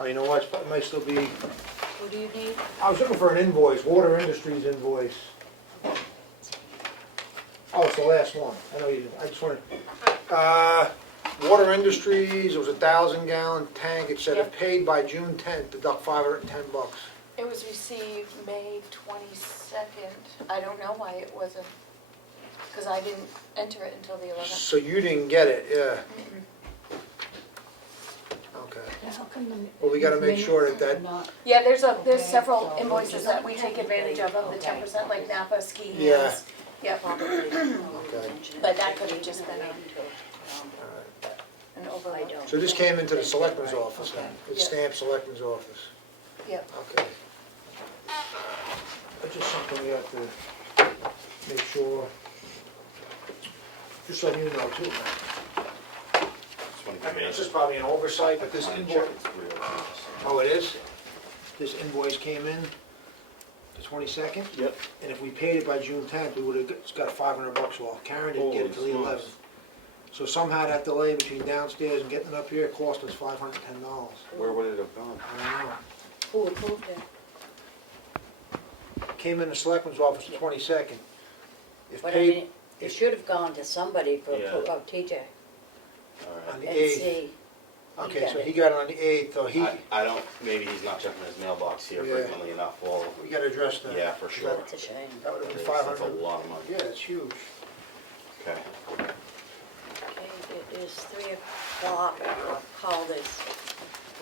Oh, you know what, it might still be, What do you need? I was looking for an invoice, Water Industries invoice. Oh, it's the last one, I know you, I just wanted, Water Industries, it was a 1,000-gallon tank, it said if paid by June 10th, deduct $510. It was received May 22nd. I don't know why it wasn't, because I didn't enter it until the 11th. So you didn't get it, yeah, okay. Now, how come the Well, we gotta make sure that minutes that, are not- Yeah, there's several so invoices that we take advantage of the Okay. 10%, like Napa, ski Yeah. hands. Yep, okay. but that could have just been Alright. an override. So this came into the Selectmen's office then, it's Yeah. stamped Selectmen's office, Yep. okay. That's just something we have to make sure, just so you know too. I mean, it's just probably an oversight, but this invoice, oh, it is? This invoice came in the 22nd? Yep. And if we paid it by June 10th, we would've got $500 off. Karen didn't get it till the Holy 11th. So somehow that delay between downstairs and getting it up here cost us $510. Where would it have gone? I don't know. Who approved it? Came in the selectman's office the 22nd. If But I paid mean, it should have gone to somebody for, Yeah. oh, TJ, All on right. the and 8th, see. okay, so he got it on the 8th, so he, I don't, maybe he's not checking his mailbox here Yeah. frequently enough, well, we gotta address that. yeah, for sure. That's a shame. That would've been That's a 500. lot of money. Yeah, it's huge. Okay. Okay, it is 3:00, I'll call this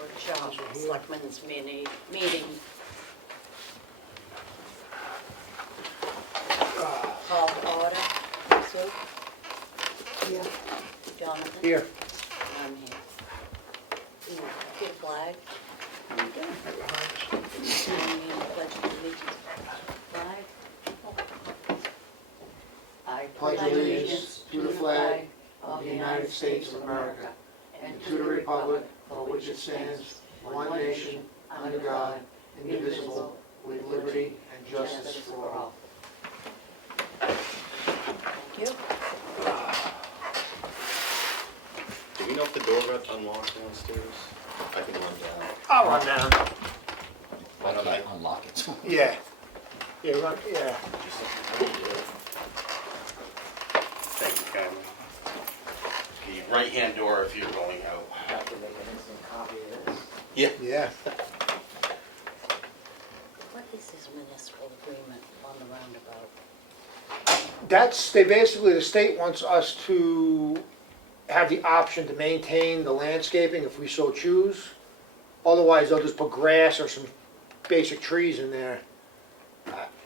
workshop, Selectmen's meeting. Call to order, Sue, Yeah. Jonathan, Here. I'm here. Get a flag, and the pledge of allegiance. Flag. I Pledge allegiance to the flag of the United States of America and to the republic for which it stands, one nation, under God, indivisible, with liberty and justice for all. Thank you. Do we know if the door got unlocked downstairs? I can run down. I'll run down. Why don't I? Unlock it. Yeah. Yeah, run, yeah. Thank you, Cameron. The right-hand door if you're going out. Have to make an instant copy of this. Yeah. Yeah. What is this municipal agreement on the roundabout? The state wants us to have the option to maintain the landscaping if we so choose. Otherwise, they'll just put grass or some basic trees in there,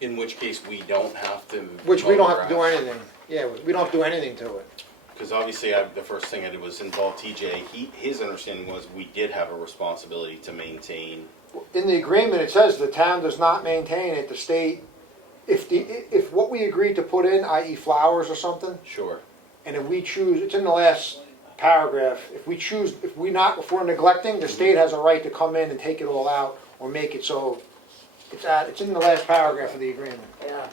In which case, we don't have to. which we mow don't have to do grass. anything. Yeah, we don't have to do anything to it. Because obviously, the first thing I did was involve TJ. His understanding was we did have a responsibility to maintain. In the agreement, it says the town does not maintain it, the state, if what we agreed to put in, i.e. flowers or something, Sure. and if we choose, it's in the last paragraph, if we're neglecting, the state has a right to come in and take it all out, or make it so, it's in the last paragraph of the agreement. Yeah.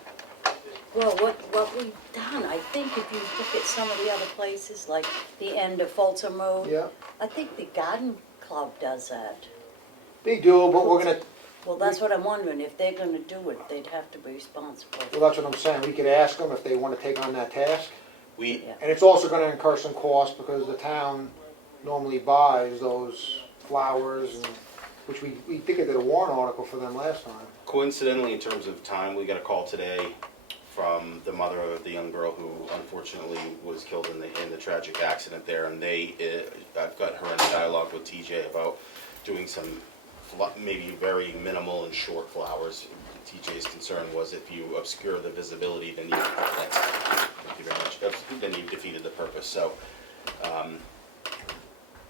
Well, what we've done, I think if you look at some of the other places, like the end of Folsom Road, Yeah, I think the garden club does that. they do, but we're gonna, Well, that's what I'm wondering, if they're gonna do it, they'd have to be responsible. well, that's what I'm saying, we could ask them if they wanna take on that task. We, Yeah. And it's also gonna incur some cost, because the town normally buys those flowers, and, which we think I did a warrant article for them last time. coincidentally, in terms of time, we got a call today from the mother of the young girl who unfortunately was killed in the tragic accident there, and I've got her in dialogue with TJ about doing some maybe very minimal and short flowers. TJ's concern was if you obscure the visibility, then thank you very much, then you defeated the purpose. So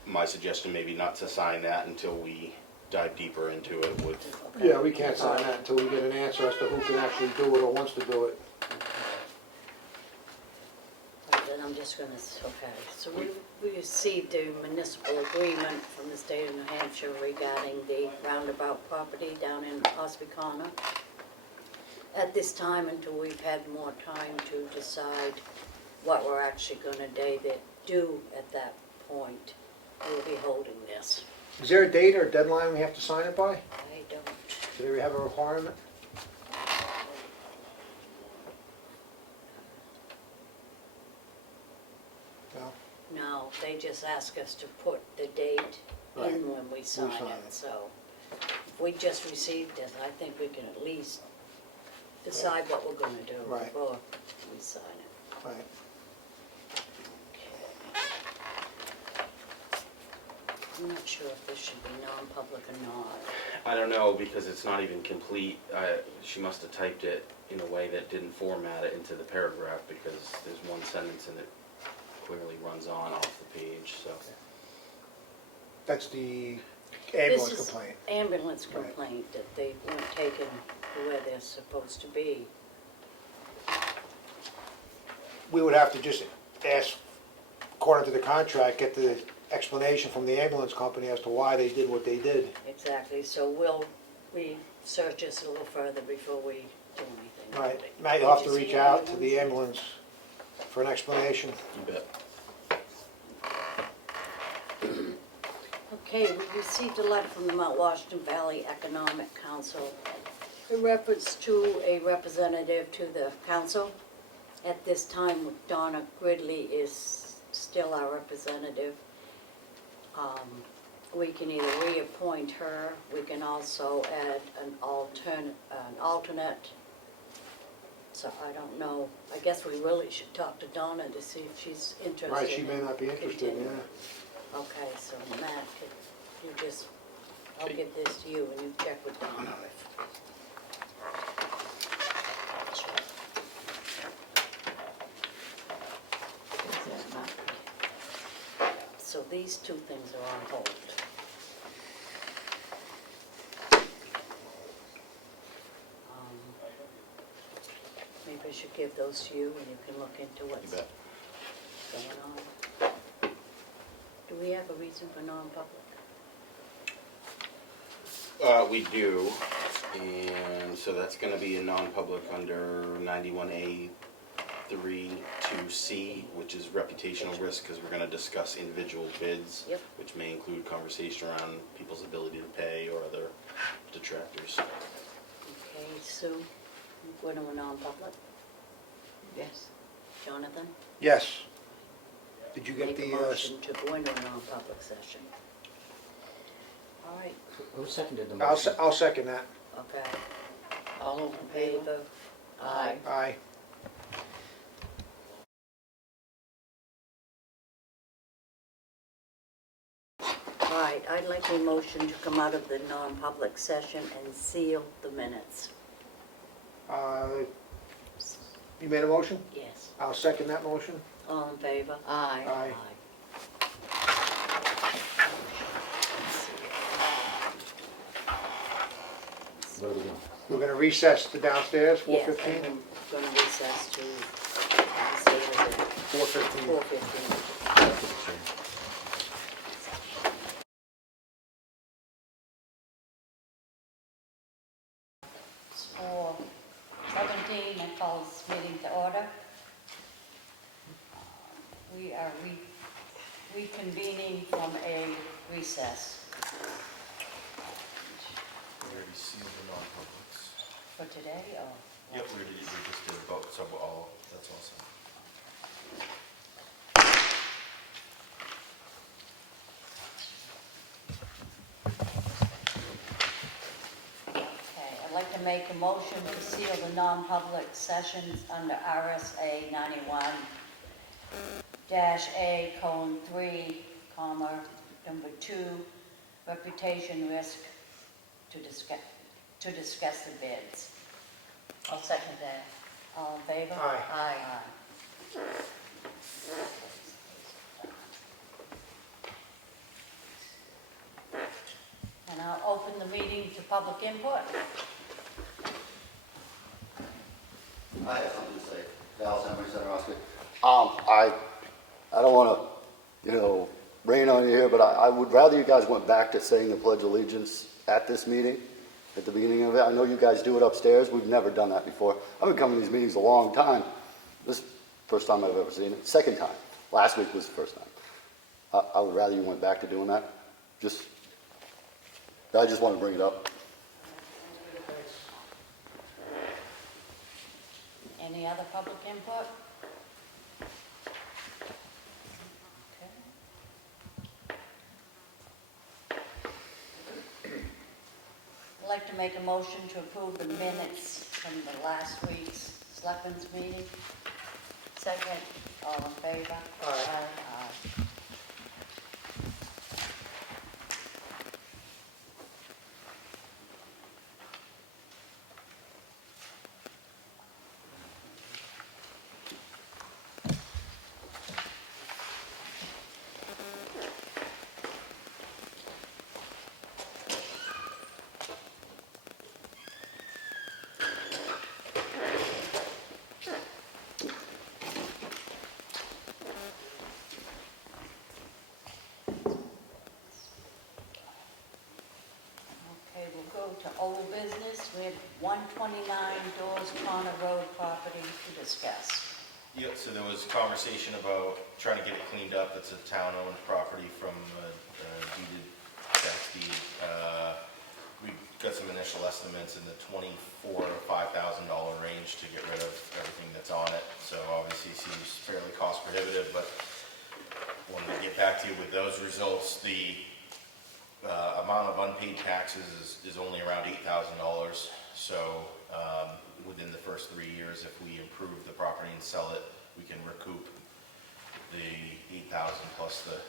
my suggestion maybe not to sign that until we dive deeper into it would. Yeah, we can't sign that until we get an answer as to who can actually do it or wants to do it. Then I'm just gonna, okay, so we received a municipal agreement from the state of New Hampshire regarding the roundabout property down in Ossipee. At this time, until we've had more time to decide what we're actually gonna do at that point, we'll be holding this. Is there a date or a deadline we have to sign it by? I don't, Do they have a requirement? No? no, they just ask us to put the date Right. in when we sign sign it, it. so. If we just received it, I think we can at least decide what we're gonna do Right. before we sign it. Right. I'm not sure if this should be non-public or not. I don't know, because it's not even complete. She must have typed it in a way that didn't format it into the paragraph, because there's one sentence and it clearly runs on off the page, so. That's the This ambulance is complaint. ambulance Right. complaint that they weren't taken to where they're supposed to be. We would have to just ask, according to the contract, get the explanation from the ambulance company as to why they did what they did. Exactly, so we'll research this a little further before we do anything. about Right. it. Matt, you'll have Did to you reach see out to anyone? the ambulance for an explanation. You bet. Okay, we received a letter from the Mount Washington Valley Economic Council in reference to a representative to the council. At this time, Donna Gridley is still our representative. We can either reappoint her, we can also add an alternate. So I don't know, I guess we really should talk to Donna to see if she's interested. Right, she may in not be interested, yeah. continuing. Okay, so Matt, could you just, I'll give this to you and you check with Donna if. So these two things are on hold. Maybe I should give those to you and you can look into You what's bet. going on. Do we have a reason for non-public? We do, and so that's gonna be a non-public under 91A 3(2)C, which is reputational risk, because we're gonna discuss individual bids. Yep. Which may include conversation around people's ability to pay or other detractors. Okay, Sue, you going to a non-public? Yes. Jonathan? Yes. Did you get Make a the, motion to go into a non-public session. All right, Who seconded the I'll, motion? I'll second that. okay. All those In favor? Aye. Aye. All right, I'd like a motion to come out of the non-public session and seal the minutes. You made a motion? Yes. I'll second that motion. All in favor? Aye. Aye. What are we doing? We're gonna recess to downstairs, Yes, 4:15? and we're going to recess to, say it was 4:15. 4:15. For 17, I call this meeting to order. We are reconvening from a recess We already sealed the non-publics. for today, or? Yep, we just did a vote, so that's awesome. Okay, I'd like to make a motion to seal the non-public sessions under RSA 91-A:3, number 2, reputation risk to discuss the bids. I'll second that. All in favor? Aye. Aye. And I'll open the meeting to public input. I have something to say. Dallas Emory Center, Oscar. I don't want to, rain on you here, but I would rather you guys went back to saying the Pledge of Allegiance at this meeting, at the beginning of it. I know you guys do it upstairs. We've never done that before. I've been coming to these meetings a long time. This is the first time I've ever seen it. Second time. Last week was the first time. I would rather you went back to doing that. Just I just want to bring it up. Any other public input? Okay. I'd like to make a motion to approve the minutes from the last week's Selectmen's meeting. Second. All in favor? Aye. Aye. Okay, we'll go to old business. We have 129 Dawes Corner Road property to discuss. Yep, so there was conversation about trying to get it cleaned up. It's a town-owned property from deeded tax deed. We got some initial estimates in the $24,000 to $5,000 range to get rid of everything that's on it. So obviously seems fairly cost prohibitive, but when we get back to you with those results, the amount of unpaid taxes is only around $8,000. So within the first 3 years, if we improve the property and sell it, we can recoup the $8,000 plus the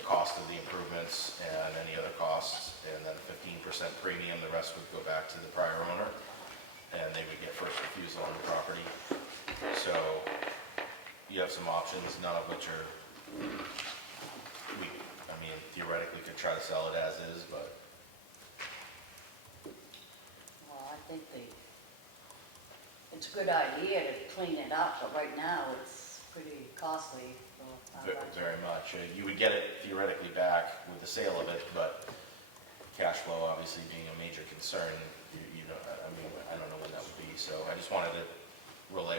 cost of the improvements and any other costs, and then 15% premium. The rest would go back to the prior owner, and they would get first refusal on the property. So you have some options, none of which are, I mean, theoretically could try to sell it as is, but Well, I think it's a good idea to clean it up, but right now it's pretty costly for our budget. very much. You would get it theoretically back with the sale of it, but cash flow obviously being a major concern, you know, I mean, I don't know when that would be. So I just wanted to relay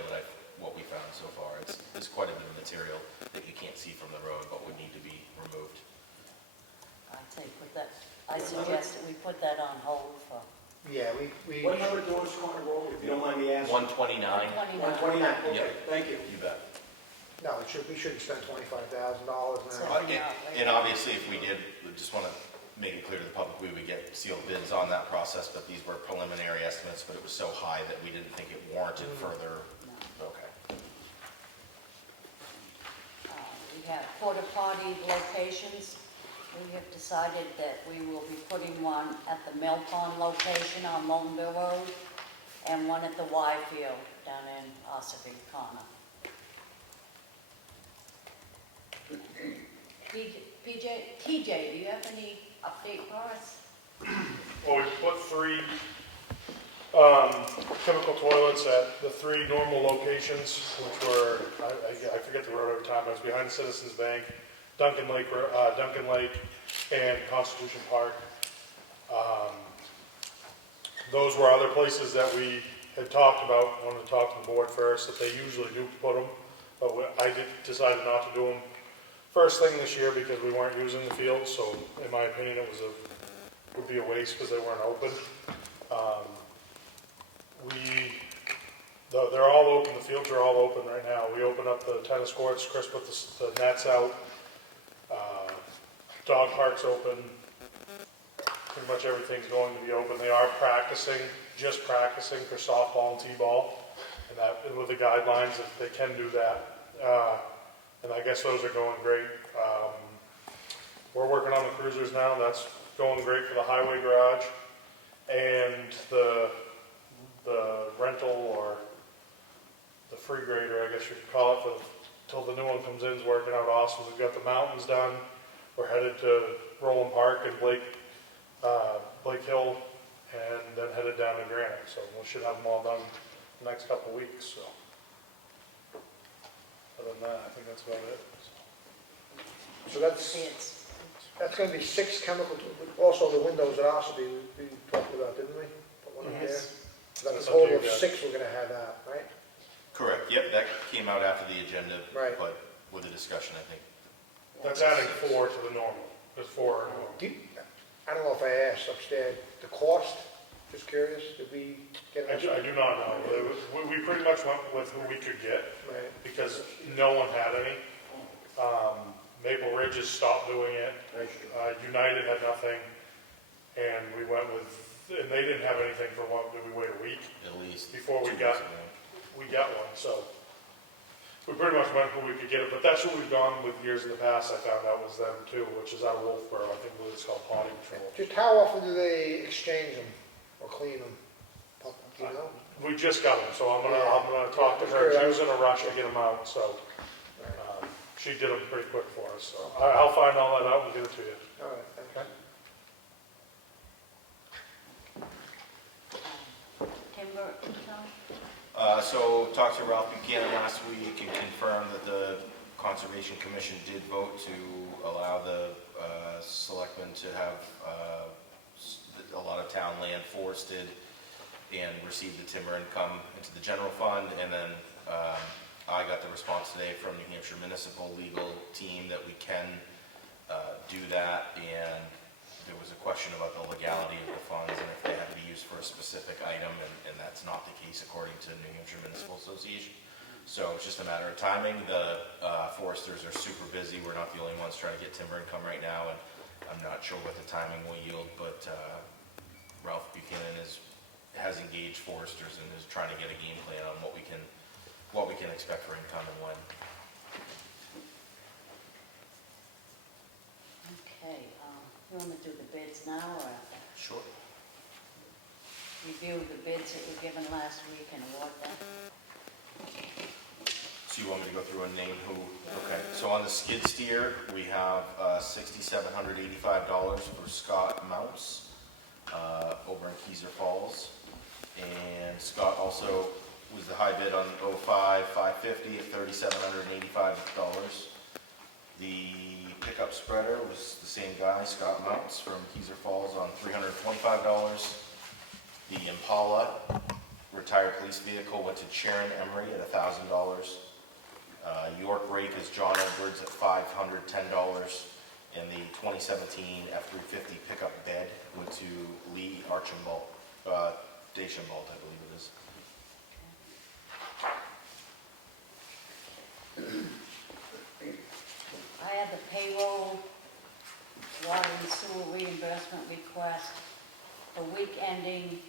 what we found so far. It's quite a bit of material that you can't see from the road, but would need to be removed. I suggest that we put that on hold for Yeah, we, What number Dawes Corner Road, if you don't mind me asking? 129. 129. 129, okay, Yep. thank you. You bet. no, we shouldn't spend $25,000 So- now. And obviously, if we did, we just want to make it clear to the public, we would get sealed bids on that process, but these were preliminary estimates, but it was so high that we didn't think it warranted further. Okay. We have porta potty locations. We have decided that we will be putting one at the Mill Pond location on Moultonville Road and one at the Y Field down in Ossipee Corner. TJ, do you have any update for us? Well, we put 3 chemical toilets at the 3 normal locations, which were, I forget the road every time, but it's behind the Citizens Bank, Duncan Lake, and Constitution Park. Those were other places that we had talked about, wanted to talk to the board first, that they usually do put them, but decided not to do them first thing this year because we weren't using the field, so in my opinion, would be a waste because they weren't open. They're all open, the fields are all open right now. We opened up the tennis courts, Chris put the nets out, dog park's open, pretty much everything's going to be open. They are just practicing for softball and t-ball, and that with the guidelines that they can do that. And I guess those are going great. We're working on the cruisers now. That's going great for the highway garage and the rental or the free grader, I guess you could call it, till the new one comes in is working out awesome. We've got the mountains done. We're headed to Roland Park and Blake Hill, and then headed down to Granite. So we should have them all done the next couple weeks. So other than that, I think that's about it. So that's going to be 6 chemical, also the windows at Ossipee, we talked about, didn't we? Put one up there. Yes. So that's That's a up to total you of guys. 6 we're going to have out, right? Correct, yep, that came out after the agenda, Right. but with the discussion, I think. That's adding 4 to the normal. There's 4 are normal. I don't know if I asked upstairs, the cost, just curious, did we get an I estimate? do not know. We pretty much went with who we could get Right. because no one had any. Maple Ridge has stopped doing it. United had nothing. And we went with, and they didn't have anything for what, did we wait a week At least. before we 2 got, weeks ago. we got one, so. We pretty much went who we could get it, but that's what we've gone with years in the past, I found out was them too, which is out of Wolfboro, I think it's called Potty Patrol. Just how often do they exchange them or clean them? Do you know? We just got them, so I'm Yeah. gonna talk to her, she was in a rush to get them out, so. She did them pretty quick for us, so I'll find all that out and get it to you. All right, thanks. Timber, Tom? So talked to Ralph Buchanan last week and confirmed that the Conservation Commission did vote to allow the selectmen to have a lot of town land forested and receive the timber income into the general fund. And then I got the response today from New Hampshire Municipal Legal Team that we can do that, and there was a question about the legality of the funds and if they had to be used for a specific item, and that's not the case according to New Hampshire Municipal Association. So it's just a matter of timing. The foresters are super busy. We're not the only ones trying to get timber income right now, and I'm not sure what the timing will yield, but Ralph Buchanan has engaged foresters and is trying to get a game plan on what we can expect for income and when. Okay, you want to do the bids now, or Sure. review the bids that were given last week and award them? So you want me to go through and name who? Okay, so on the skid steer, we have $6,785 for Scott Mounts over in Keyser Falls. And Scott also was the high bid on 05 550 at $3,785. The pickup spreader was the same guy, Scott Mounts from Keyser Falls, on $325. The Impala retired police vehicle went to Sharon Emery at $1,000. York Rake is John Edwards at $510. And the 2017 F-350 pickup bed went to Lee Archambault, Deschambault, I believe it is. I have the payroll, water and sewer reimbursement request for week ending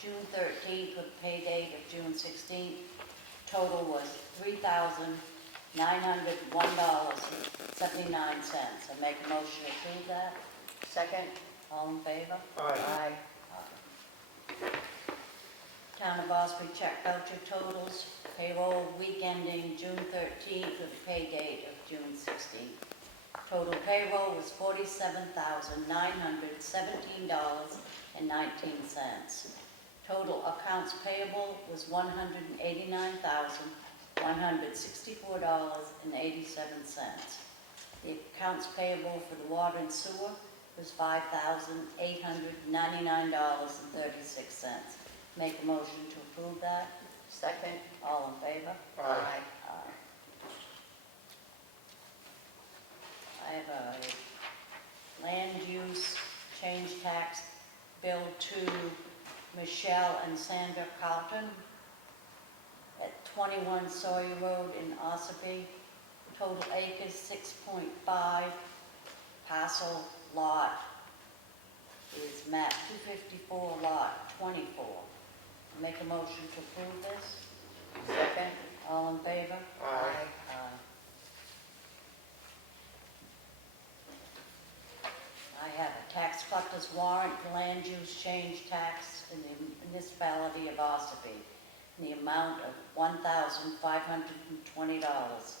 June 13th with pay date of June 16th. Total was $3,901.79. I make a motion to approve that. Second? All in favor? Aye. Town of Ossipee check voucher totals, payroll week ending June 13th with a pay date of June 16th. Total payroll was $47,917.19. Total accounts payable was $189,164.87. The accounts payable for the water and sewer was $5,899.36. Make a motion to approve that. Second? All in favor? Aye. I have a land use change tax bill to Michelle and Sandra Carlton at 21 Sawyer Road in Ossipee. Total acres 6.5, parcel lot is map 254, lot 24. Make a motion to approve this. Second? All in favor? Aye. I have a tax collector's warrant for land use change tax in the municipality of Ossipee in the amount of $1,520.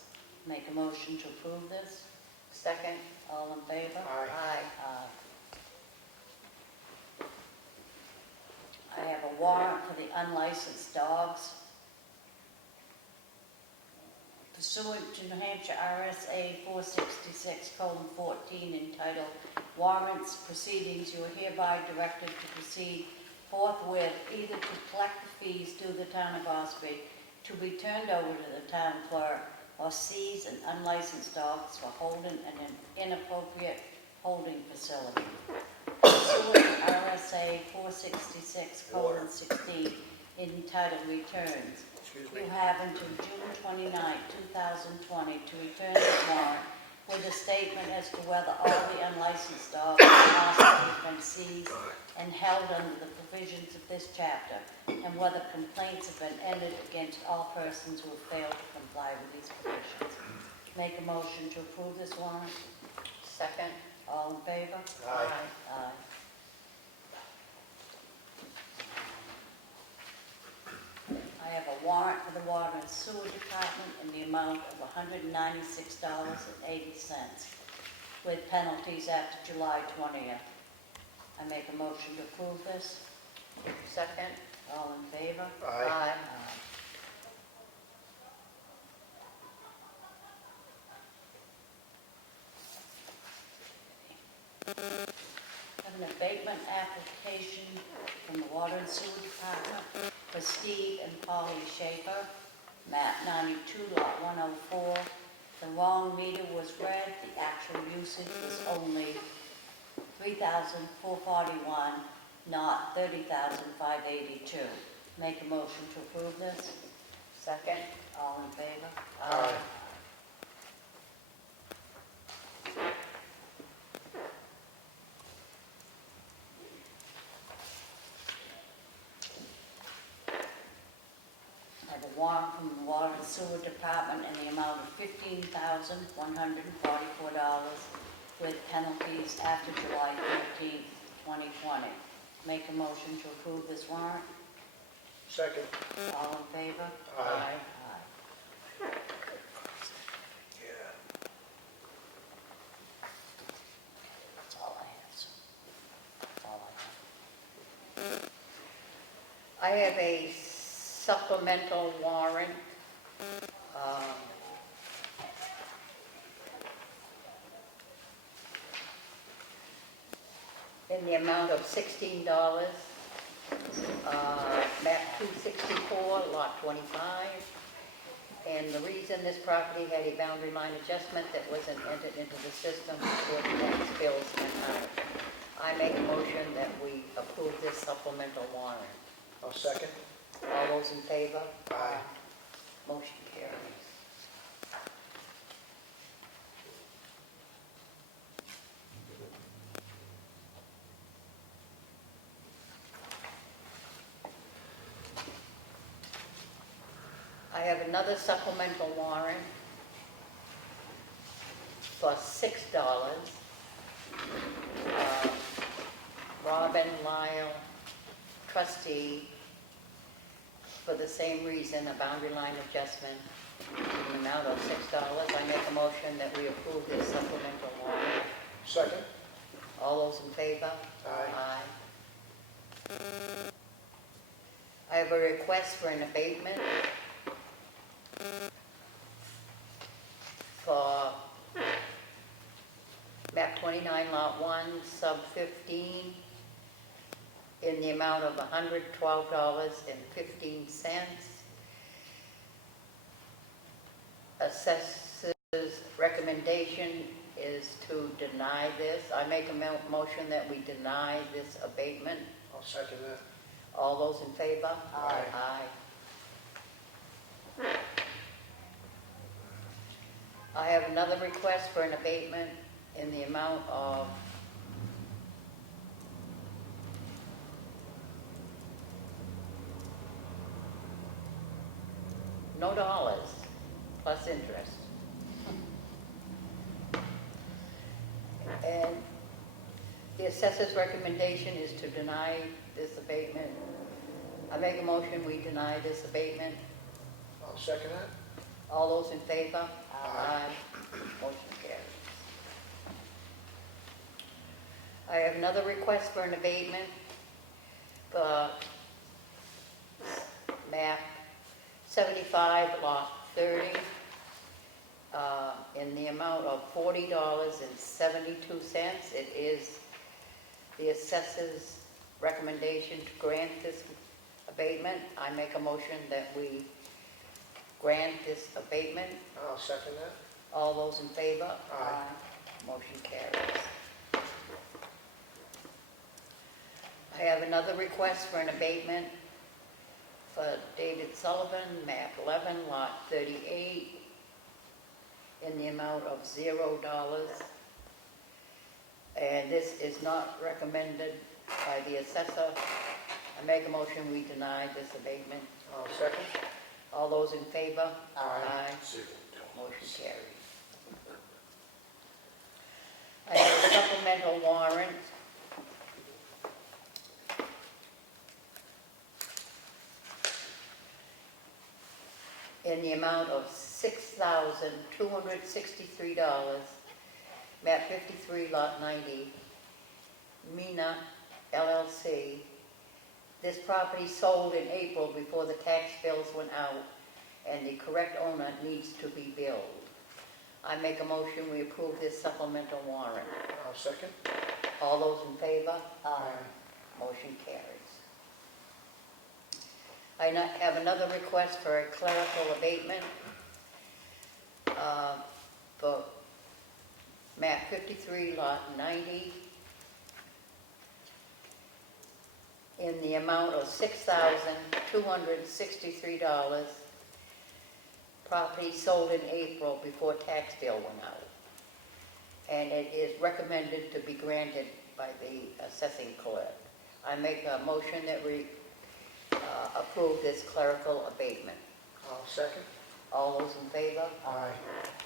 Make a motion to approve this. Second? All in favor? Aye. I have a warrant for the unlicensed dogs. Pursuant to New Hampshire RSA 466:14 entitled Warrants Proceedings, you are hereby directed to proceed forthwith either to collect the fees due the town of Ossipee, to be turned over to the town clerk, or seize an unlicensed dogs for holding an inappropriate holding facility. Pursuant to RSA 466:16 entitled Returns, you have until June 29, 2020 to return this warrant with a statement as to whether all the unlicensed dogs have possibly been seized and held under the provisions of this chapter, and whether complaints have been entered against all persons who have failed to comply with these provisions. Make a motion to approve this warrant. Second. All in favor? Aye. Aye. I have a warrant for the Water and Sewer Department in the amount of $196.80 with penalties after July 20th. I make a motion to approve this. Second. All in favor? Aye. I have an abatement application from the Water and Sewer Department for Steve and Polly Schaefer, map 92, lot 104. The wrong meter was read, the actual usage was only 3,441, not 30,582. Make a motion to approve this. Second. All in favor? Aye. I have a warrant from the Water and Sewer Department in the amount of $15,144 with penalties after July 13th, 2020. Make a motion to approve this warrant. Second. All in favor? Aye. Aye. That's all I have, sir. That's all I have. I have a supplemental warrant. In the amount of $16, map 264, lot 25. And the reason this property had a boundary line adjustment that wasn't entered into the system before the tax bills went out. I make a motion that we approve this supplemental warrant. I'll second. All those in favor? Aye. Motion carries. I have another supplemental warrant for $6. Robin Lyle, trustee, for the same reason, a boundary line adjustment in the amount of $6. I make a motion that we approve this supplemental warrant. Second. All those in favor? Aye. I have a request for an abatement for map 29, lot 1, sub 15, in the amount of $112.15. Assessor's recommendation is to deny this. I make a motion that we deny this abatement. I'll second that. All those in favor? Aye. Aye. I have another request for an abatement in the amount of no dollars plus interest. And the assessor's recommendation is to deny this abatement. I make a motion we deny this abatement. I'll second that. All those in favor? Aye. Motion carries. I have another request for an abatement for map 75, lot 30, in the amount of $40.72. It is the assessor's recommendation to grant this abatement. I make a motion that we grant this abatement. I'll second that. All those in favor? Aye. Motion carries. I have another request for an abatement for David Sullivan, map 11, lot 38, in the amount of $0. And this is not recommended by the assessor. I make a motion, we deny this abatement. I'll second. All those in favor? Aye. Motion carries. I have a supplemental warrant in the amount of $6,263, map 53, lot 90, Mina LLC. This property sold in April before the tax bills went out, and the correct owner needs to be billed. I make a motion, we approve this supplemental warrant. I'll second. All those in favor? Aye. Motion carries. I have another request for a clerical abatement for map 53, lot 90, in the amount of $6,263. Property sold in April before tax bill went out. And it is recommended to be granted by the assessing clerk. I make a motion that we approve this clerical abatement. I'll second. All those in favor? Aye.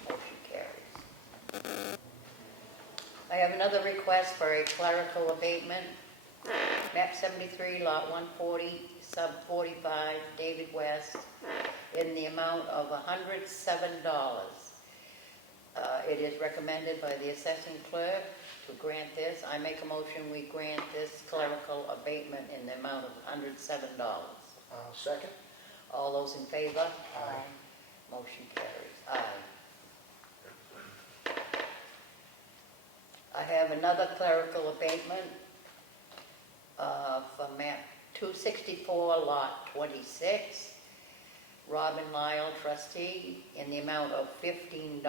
Motion carries. I have another request for a clerical abatement. Map 73, lot 140, sub 45, David West, in the amount of $107. It is recommended by the assessing clerk to grant this. I make a motion, we grant this clerical abatement in the amount of $107. I'll second. All those in favor? Aye. Motion carries. Aye. I have another clerical abatement for map 264, lot 26, Robin Lyle, trustee, in the amount of $15.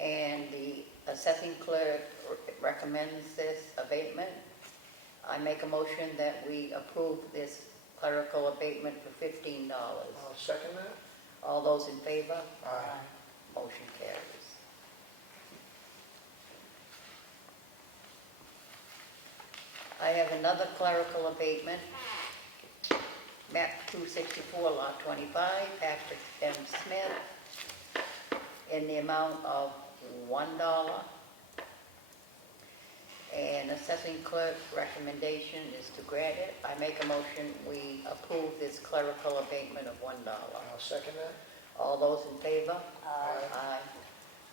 And the assessing clerk recommends this abatement. I make a motion that we approve this clerical abatement for $15. I'll second that. All those in favor? Aye. Motion carries. I have another clerical abatement, map 264, lot 25, Patrick M. Smith, in the amount of $1. And assessing clerk's recommendation is to grant it. I make a motion, we approve this clerical abatement of $1. I'll second that. All those in favor? Aye. Aye.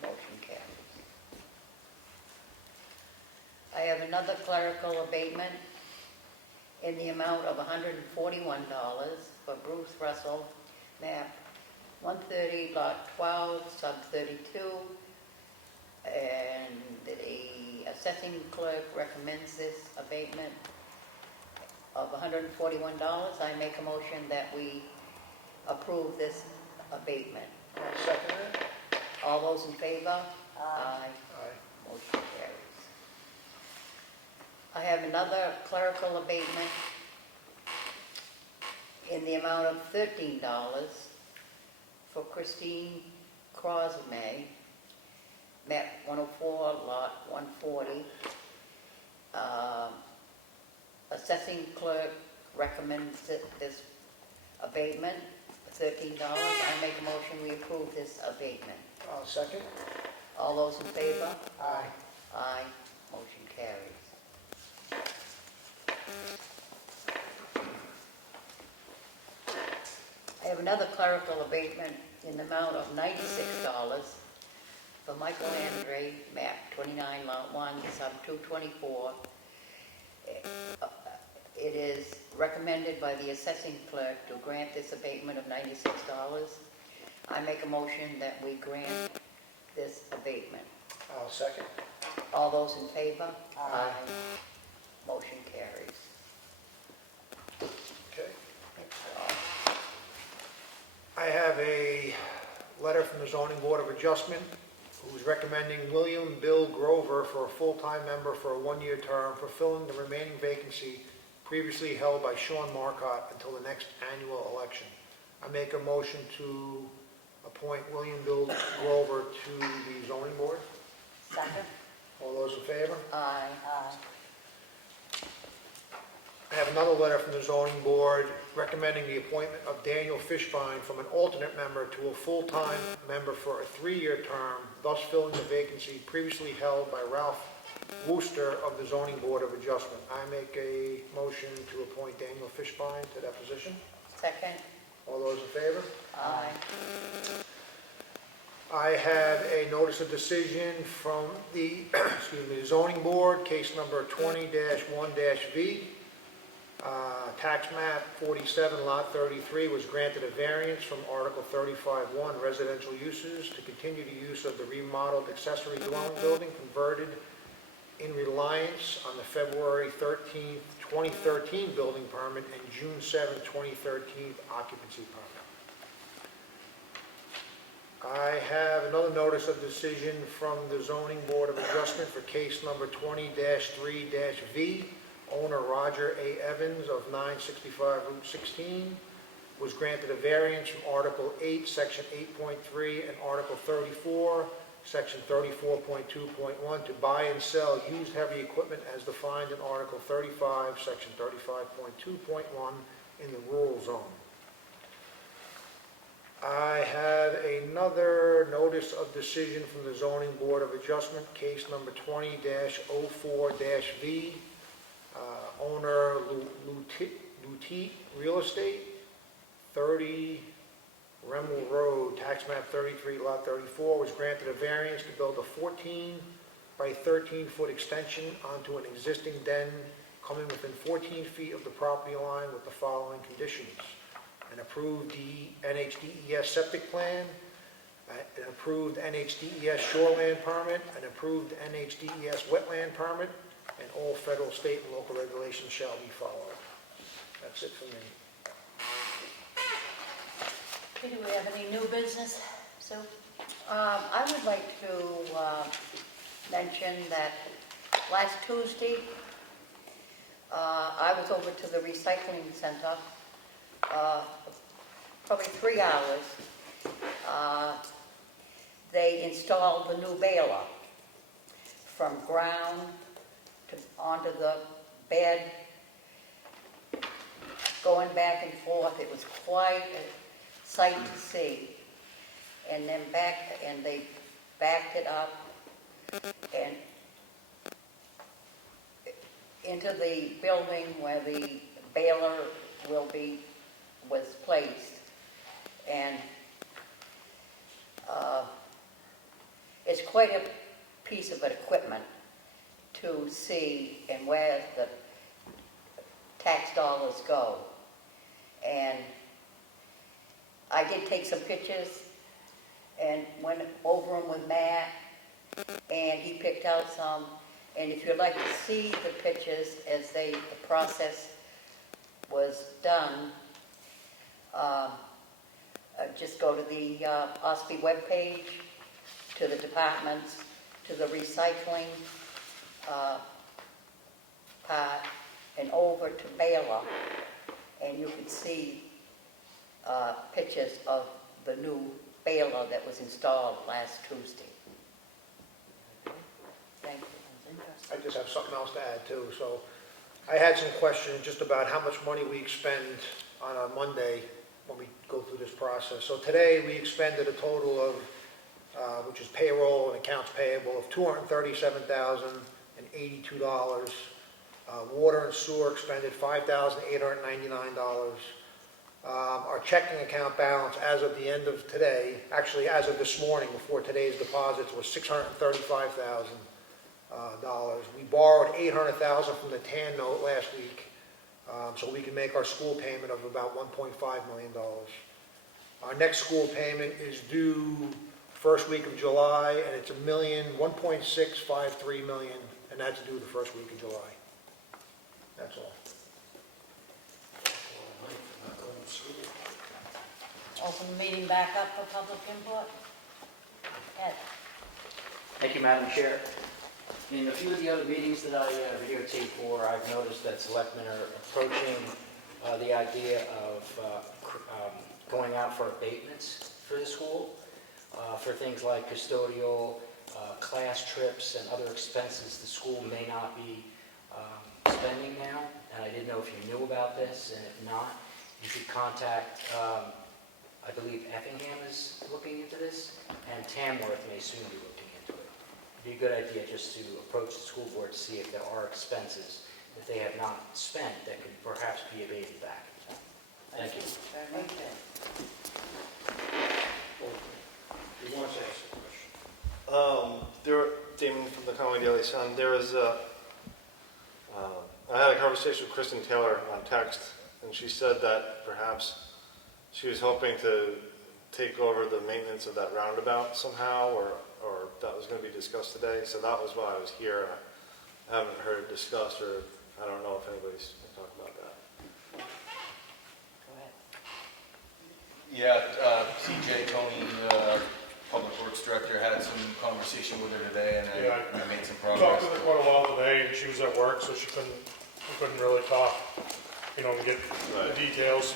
Motion carries. I have another clerical abatement in the amount of $141 for Bruce Russell, map 130, lot 12, sub 32. And the assessing clerk recommends this abatement of $141. I make a motion that we approve this abatement. I'll second that. All those in favor? Aye. Motion carries. I have another clerical abatement in the amount of $13 for Christine Crosmay, map 104, lot 140. Assessing clerk recommends this abatement for $13. I make a motion we approve this abatement. I'll second. All those in favor? Aye. Aye. Motion carries. I have another clerical abatement in the amount of $96 for Michael Andre, map 29, lot 1, sub 224. It is recommended by the assessing clerk to grant this abatement of $96. I make a motion that we grant this abatement. I'll second. All those in favor? Aye. Motion carries. Okay. That's all. I have a letter from the Zoning Board of Adjustment who's recommending William Bill Grover for a full-time member for a one-year term, fulfilling the remaining vacancy previously held by Sean Marcotte until the next annual election. I make a motion to appoint William Bill Grover to the zoning board. Second? All those in favor? Aye. I have another letter from the zoning board recommending the appointment of Daniel Fishbein from an alternate member to a full-time member for a 3-year term, thus filling the vacancy previously held by Ralph Wooster of the Zoning Board of Adjustment. I make a motion to appoint Daniel Fishbein to that position. Second. All those in favor? Aye. I have a notice of decision from the the zoning board, case number 20-1-V. Tax map 47, lot 33 was granted a variance from Article 35-1 residential uses to continue the use of the remodeled accessory dwelling building converted in reliance on the February 13, 2013 building permit and June 7, 2013 occupancy permit. I have another notice of decision from the Zoning Board of Adjustment for case number 20-3-V. Owner Roger A. Evans of 965 Route 16 was granted a variance from Article 8, Section 8.3 and Article 34, Section 34.2.1 to buy and sell used heavy equipment as defined in Article 35, Section 35.2.1 in the rural zone. I have another notice of decision from the Zoning Board of Adjustment, case number 20-04-V. Owner Lutit Real Estate, 30 Remel Road, tax map 33, lot 34, was granted a variance to build a 14 by 13 foot extension onto an existing den coming within 14 feet of the property line with the following conditions: an approved NHDES septic plan, an approved NHDES shoreland permit, an approved NHDES wetland permit, and all federal, state, and local regulations shall be followed. That's it for me. Okay, do we have any new business, Sue? I would like to mention that last Tuesday, I was over to the recycling center, probably 3 hours. They installed the new baler from ground to onto the bed, going back and forth. It was quite a sight to see. And then they backed it up and into the building where the baler was placed. And it's quite a piece of equipment to see and where the tax dollars go. And I did take some pictures and went over them with Matt, and he picked out some. And if you'd like to see the pictures as the process was done, just go to the Ossipee webpage, to the departments, to the recycling part, and over to baler, and you could see pictures of the new baler that was installed last Tuesday. Thank you. I just have something else to add too. So I had some questions just about how much money we expend on a Monday when we go through this process. So today we expended a total of, which is payroll and accounts payable, of $237,082. Water and sewer expended $5,899. Our checking account balance as of the end of today, actually as of this morning before today's deposits, was $635,000. We borrowed $800,000 from the TAN note last week, so we can make our school payment of about $1.5 million. Our next school payment is due first week of July, and it's $1.653 million, and that's due the first week of July. That's all. Open the meeting back up for public input. Ed? Thank you, Madam Chair. In a few of the other meetings that I videotaped for, I've noticed that selectmen are approaching the idea of going out for abatements for the school, for things like custodial, class trips, and other expenses the school may not be spending now. And I didn't know if you knew about this, and if not, you should contact, I believe Effingham is looking into this, and Tamworth may soon be looking into it. It'd be a good idea just to approach the school board to see if there are expenses that they have not spent that could perhaps be abated back. Thank you. Very much. You want to ask a question? Damon from the Comeau Daily Sun, I had a conversation with Kristen Taylor on text, and she said that perhaps she was hoping to take over the maintenance of that roundabout somehow, or that was going to be discussed today. So that was why I was here. I haven't heard it discussed, or I don't know if anybody's going to talk about that. Go ahead. Yeah, CJ, Tony, Public Works Director, had some conversation with her today, and Yeah, I made some Talked progress. to her quite a while today, and she was at work, so we couldn't really talk, and get the details.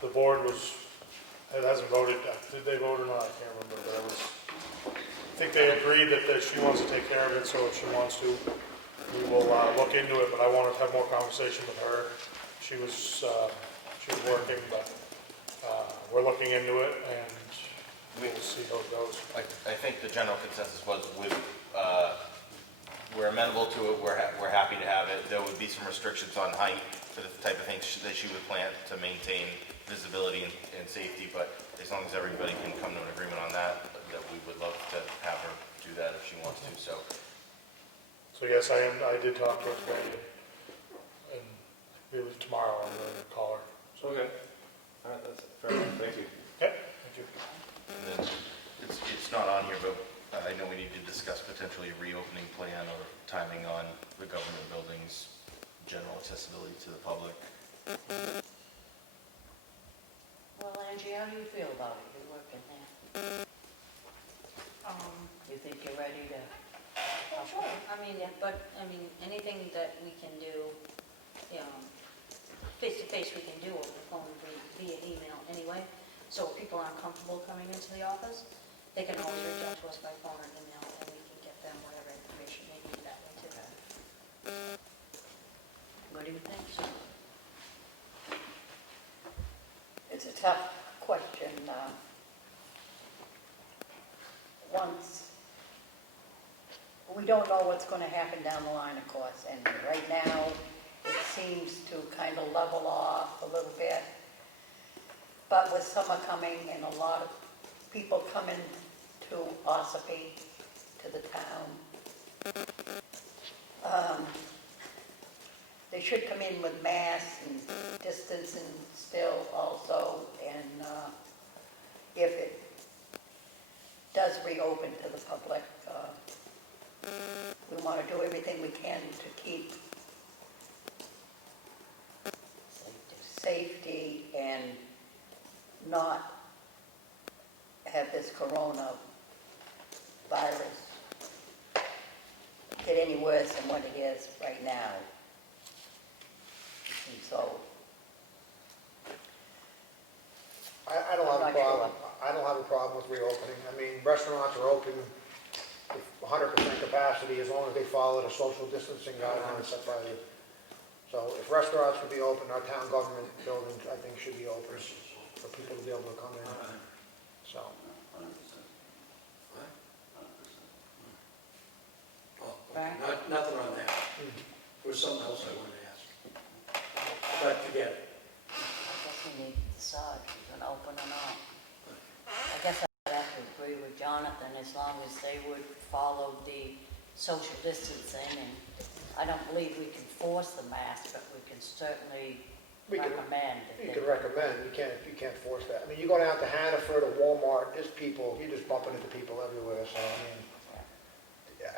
The board it hasn't voted, did they vote or not, I can't remember, but I think they agreed that she wants to take care of it, so if she wants to, we will look into it, but I wanted to have more conversation with her. She was working, but we're looking into it, and we'll see how it goes. I think the general consensus was we're amenable to it, we're happy to have it. There would be some restrictions on height for the type of things that she would plan to maintain visibility and safety, but as long as everybody can come to an agreement on that we would love to have her do that if she wants to, so. So yes, I did talk to her today, and maybe tomorrow I'm going to call her. So, Okay. All right, that's fair enough. Thank you. okay, thank you. And then it's not on here, but I know we need to discuss potentially a reopening plan or timing on the government buildings, general accessibility to the public. Well, Angie, how do you feel about it? You're working there. You think you're ready to? Well, sure, anything that we can do, face-to-face we can do over the phone, via email anyway. So if people aren't comfortable coming into the office, they can always reach out to us by phone or email, and we can get them whatever information they need that way too. What do you think, sir? It's a tough question. We don't know what's going to happen down the line, of course, and right now it seems to kind of level off a little bit. But with summer coming and a lot of people coming to Ossipee, to the town, they should come in with masks and distancing still also, and if it does reopen to the public, we want to do everything we can to keep safety and not have this coronavirus get any worse than what it is right now. And so, I don't have I'm a not problem. I don't have a problem with reopening. I mean, restaurants are open with 100% capacity as long as they follow the social distancing guidelines set by the. So if restaurants could be open, our town government buildings, I think, should be open for people to be able to come in. So, Frank? Nothing on that. There was something else I wanted to ask. But forget it. I guess we need to decide if we're going to open or not. I guess I'd have to agree with Jonathan as long as they would follow the social distancing, and I don't believe we can force the mask, but we can certainly We can- recommend. you can recommend, you can't force that. I mean, you go down to Hannaford or Walmart, there's people, you're just bumping into people everywhere, so I mean,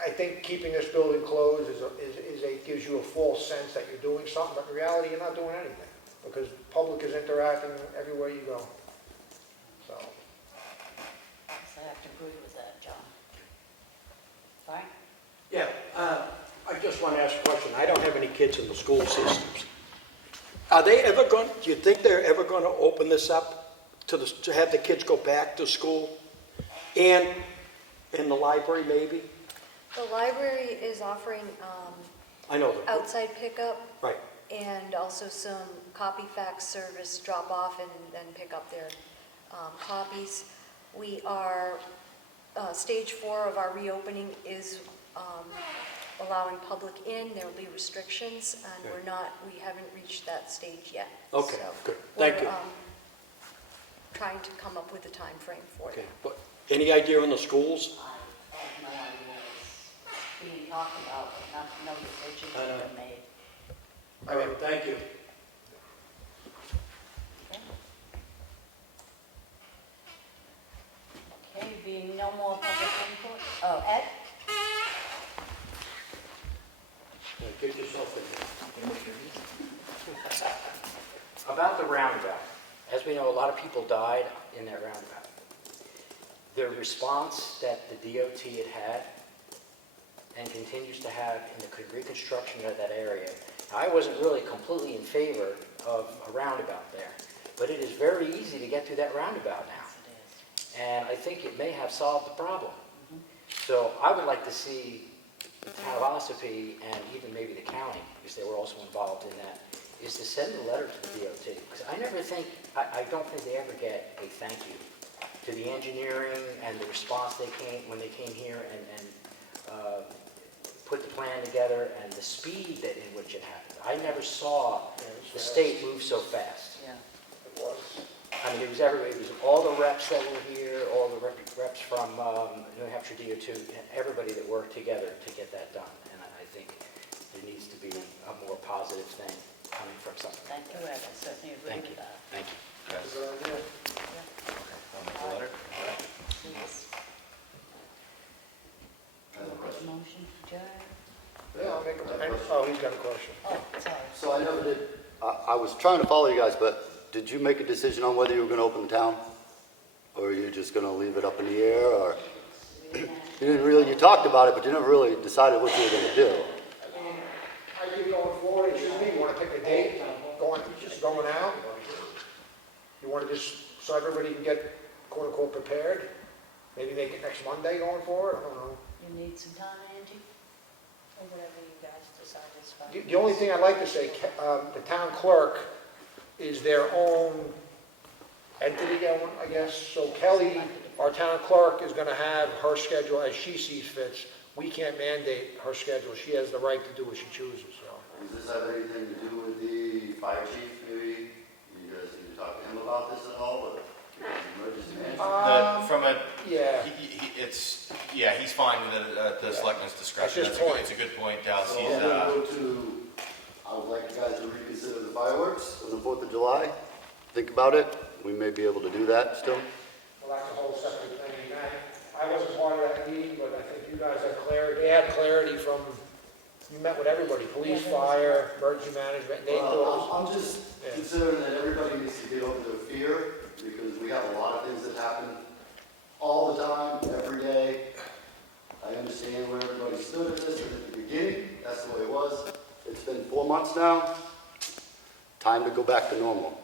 I think keeping this building closed gives you a false sense that you're doing something, but in reality, you're not doing anything, because the public is interacting everywhere you go. So, I have to agree with that, John. I just want to ask a question. I don't have any kids in the school systems. Are they ever going, do you think they're ever going to open this up to have the kids go back to school? And in the library, maybe? The library is offering I know that. outside pickup Right. and also some copy fax service drop off and then pick up their copies. We are, stage 4 of our reopening is allowing public in. There will be restrictions and we haven't reached that stage yet. Okay, So good. Thank you. we're, trying to come up with a time frame for Okay. that. But any idea in the schools? I have no idea what's being talked about, but no decisions have been made. All right, thank you. Okay, being no more public input, oh, Ed? Get yourself in there. About the roundabout, as we know, a lot of people died in that roundabout. The response that the DOT had and continues to have in the reconstruction of that area, I wasn't really completely in favor of a roundabout there, but it is very easy to get through that roundabout now. And I think it may have solved the problem. So I would like to see the town of Ossipee and even maybe the county, because they were also involved in that, is to send a letter to the DOT. Because I don't think they ever get a thank you to the engineering and the response when they came here and put the plan together and the speed in which it happened. I never saw the state move so fast. Yeah. I mean, it was everybody, it was all the reps that were here, all the reps from New Hampshire DO2, and everybody that worked together to get that done. And I think there needs to be a more positive thing coming from something like Thank you, that. Ed, I certainly agree Thank with you, that. thank you. I'll make the letter. Please. Motion, Jerry? Yeah, I'll make oh, he's got a question. Oh, sorry. So I never did, I was trying to follow you guys, but did you make a decision on whether you were gonna open the town? Or are you just gonna leave it up in the air, or? You didn't really, you talked about it, but you never really decided what you were gonna do. I think going forward, it should be, you want to pick a date, going out? You want to just, so everybody can get quote unquote prepared? Maybe make it next Monday going forward, I don't know. You need some time, Angie? Or whatever you guys decide is fine. The only thing I'd like to say, the town clerk is their own entity, I guess. So Kelly, our town clerk, is going to have her schedule as she sees fits. We can't mandate her schedule. She has the right to do what she chooses, so. Does this have anything to do with the fire chief, maybe? You guys need to talk to him about this at all, or emergency management? From a, Yeah. he's fine with it at the selectmen's discretion. That's his point. It's a good point, Dallas. So He's, I'm gonna go to, I would like you guys to reconsider the fireworks on the 4th of July. Think about it. We may be able to do that still. Well, that's a whole separate thing. I wasn't part of that meeting, but I think you guys had clarity. They had clarity from, you met with everybody, police, fire, emergency management, and they thought it was. I'm just considering that everybody needs to get over their fear, because we have a lot of things that happen all the time, every day. I understand where everybody stood at this, and at the beginning, that's the way it was. It's been 4 months now. Time to go back to normal.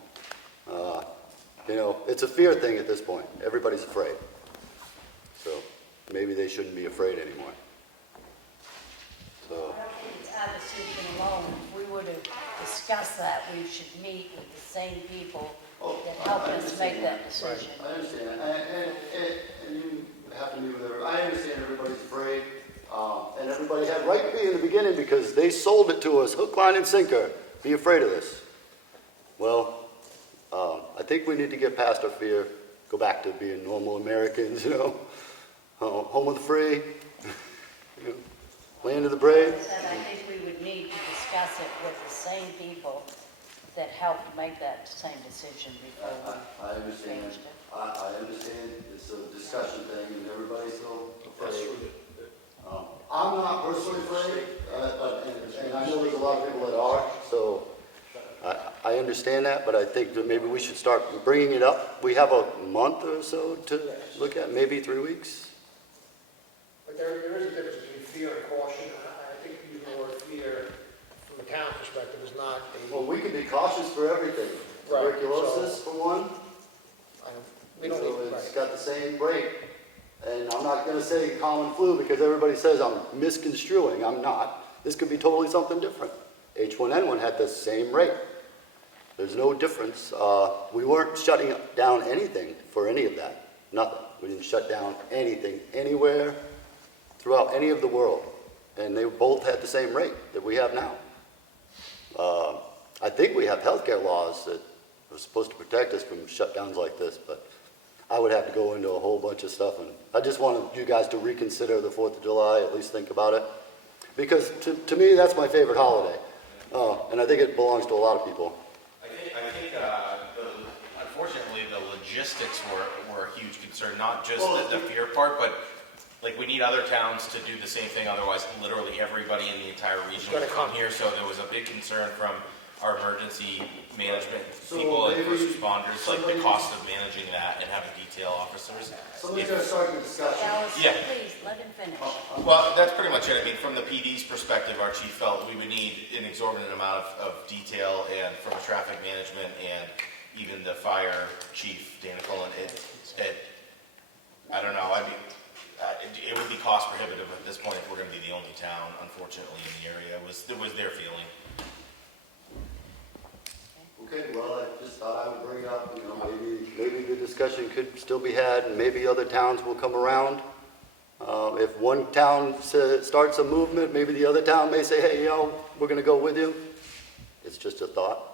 It's a fear thing at this point. Everybody's afraid. So maybe they shouldn't be afraid anymore. So. I don't think it's our decision alone. If we were to discuss that, we should meet with the same people that helped us make that decision. I understand, and you have to meet with everybody. I understand everybody's afraid, and everybody had right to be in the beginning because they sold it to us, hook, line, and sinker. Be afraid of this. Well, I think we need to get past our fear, go back to being normal Americans, home of the free, land of the brave. I said I think we would need to discuss it with the same people that helped make that same decision before I understand. we changed it. I understand it's a discussion thing, and everybody's still afraid. I'm not personally afraid, and I know there's a lot of people that are, so I understand that, but I think that maybe we should start bringing it up. We have a month or so to look at, maybe 3 weeks. But there is a difference between fear and caution. perspective, is not a, Well, we can be cautious for everything. Right, Tuberculosis, for one, we don't so need, it's right. got the same rate. And I'm not gonna say common flu because everybody says I'm misconstruing. I'm not. This could be totally something different. H1N1 had the same rate. There's no difference. We weren't shutting down anything for any of that. Nothing. We didn't shut down anything anywhere throughout any of the world. And they both had the same rate that we have now. I think we have healthcare laws that are supposed to protect us from shutdowns like this, but I would have to go into a whole bunch of stuff. And I just wanted you guys to reconsider the 4th of July, at least think about it. Because to me, that's my favorite holiday. And I think it belongs to a lot of people. I think unfortunately, the logistics were a huge concern, not just the fear part, but like we need other towns to do the same thing, otherwise literally everybody in the entire region will come here. So there was a big concern from our emergency management people and first responders, like the cost of managing that and having detail officers. Somebody's gonna start the discussion. Dallas, Yeah. please, let him finish. Well, that's pretty much it. I mean, from the PD's perspective, our chief felt we would need an exorbitant amount of detail, and from traffic management and even the fire chief, Dana Cullen, I don't know, I mean, it would be cost prohibitive at this point if we're gonna be the only town, unfortunately, in the area. It was their feeling. Okay, well, I just thought I would bring it up, maybe the discussion could still be had, and maybe other towns will come around. If one town starts a movement, maybe the other town may say, hey, we're gonna go with you. It's just a thought.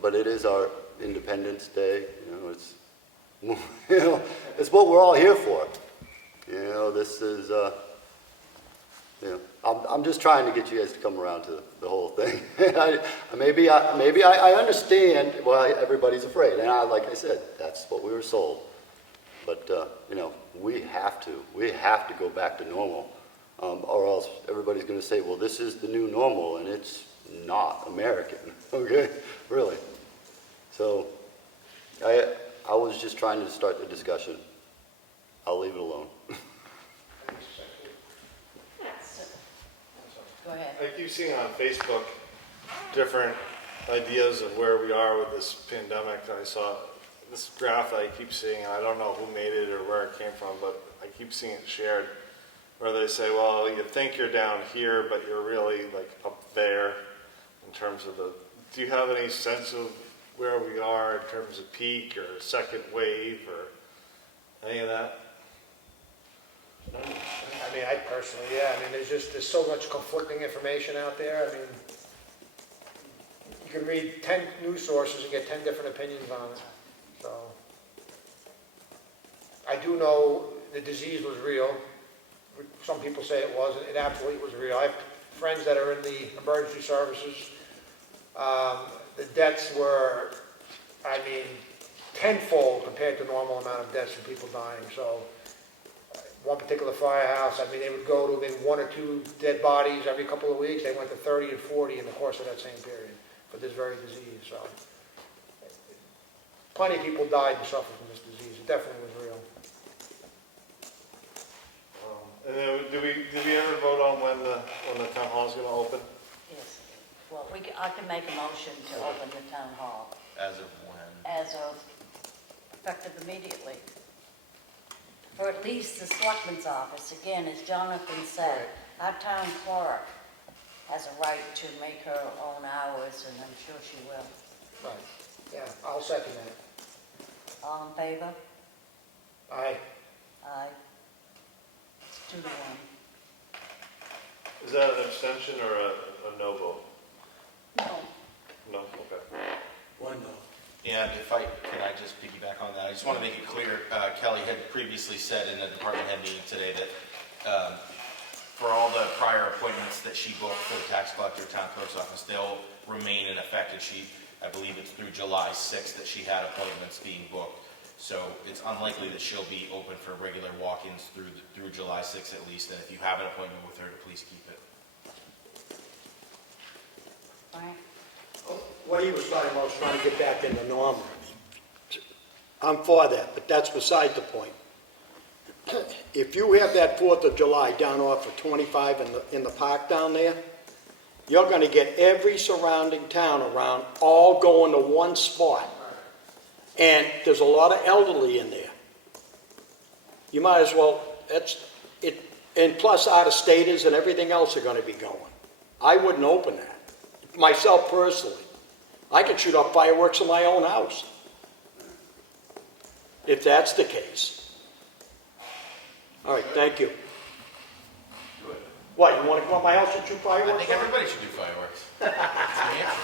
But it is our Independence Day, it's, it's what we're all here for. This is, I'm just trying to get you guys to come around to the whole thing. Maybe I understand why everybody's afraid, and like I said, that's what we were sold. But we have to go back to normal, or else everybody's going to say, well, this is the new normal, and it's not American. Okay, really. So I was just trying to start the discussion. I'll leave it alone. Go ahead. I keep seeing on Facebook different ideas of where we are with this pandemic. I saw this graph that I keep seeing, and I don't know who made it or where it came from, but I keep seeing it shared, where they say, well, you think you're down here, but you're really like up there in terms of do you have any sense of where we are in terms of peak or second wave or any of that? I mean, I personally, yeah, I mean, there's so much conflicting information out there. I mean, you can read 10 news sources and get 10 different opinions on it. So, I do know the disease was real. Some people say it wasn't. It absolutely was real. I have friends that are in the emergency services. The deaths were, I mean, tenfold compared to normal amount of deaths and people dying. So, one particular firehouse, I mean, they would go to maybe 1 or 2 dead bodies every couple of weeks. They went to 30 and 40 in the course of that same period for this very disease. So, plenty of people died and suffered from this disease. It definitely was real. And then did we ever vote on when the town hall is going to open? Yes. Well, I can make a motion to open the town hall As of when? as of effective immediately. For at least the selectman's office. Again, as Jonathan said, our town clerk has a right to make her own hours, and I'm sure she will. Right. Yeah, I'll second that. All in favor? Aye. Aye. It's 2 to 1. Is that an abstention or a no vote? No. No, okay. One vote. And can I just piggyback on that? I just want to make it clear, Kelly had previously said in the department head meeting today that for all the prior appointments that she booked for the tax collector, town clerk's office, they'll remain in effect. And I believe it's through July 6th that she had appointments being booked. So it's unlikely that she'll be open for regular walk-ins through July 6th at least. And if you have an appointment with her, to please keep it. Frank? What he was talking about was trying to get back into normal. I'm for that, but that's beside the point. If you have that 4th of July down off of 25 in the park down there, you're gonna get every surrounding town around all going to one spot. And there's a lot of elderly in there. You might as well, that's, it, and plus out-of-staters and everything else are gonna be going. I wouldn't open that, myself personally. I could shoot off fireworks in my own house, if that's the case. All right, thank you. What, you wanna come to my house and shoot fireworks? I think everybody should do fireworks. That's the answer.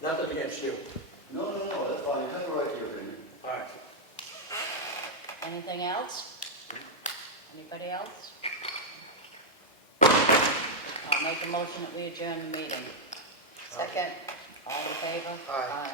Nothing against you. No, that's fine, you have the right to your opinion. All right. Anything else? Anybody else? I'll make a motion that we adjourn the meeting. Second. All in favor? Aye.